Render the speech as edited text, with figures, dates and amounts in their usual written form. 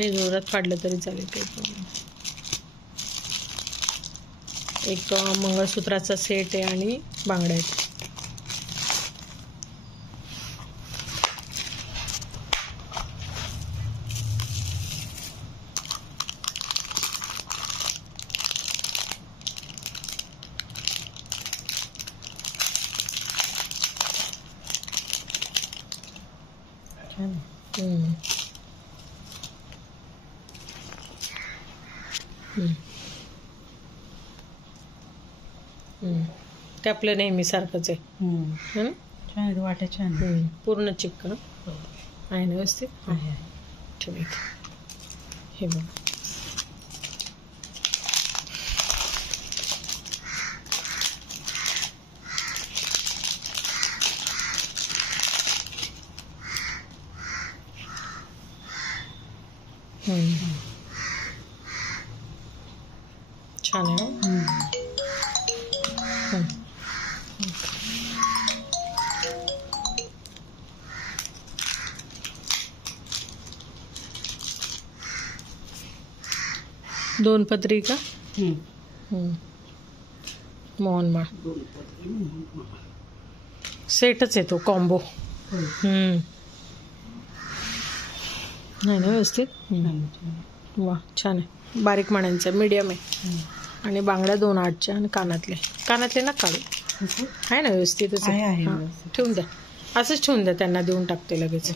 नाही जोरात फाडलं तरी चालेल, काही प्रॉब्लेम. एक मंगळसूत्राचा सेट आहे आणि बांगड्या आहेत. ते आपलं नेहमी सारखंच आहे ना. छान वाटत, छान पूर्ण चिकन आहे ना व्यवस्थित. ठीक. हे बघ छान आहे. दोन पत्री का? मोहनमाळ सेटच आहे तो, कॉम्बो. नाही ना व्यवस्थित. वा छान आहे. बारीक मण्यांचं मीडियम आहे. आणि बांगड्या 2 8च्या आणि कानातले ना काढू. आहे ना व्यवस्थितच आहे. ठेवून द्या, असंच ठेवून द्या, त्यांना देऊन टाकते लगेच.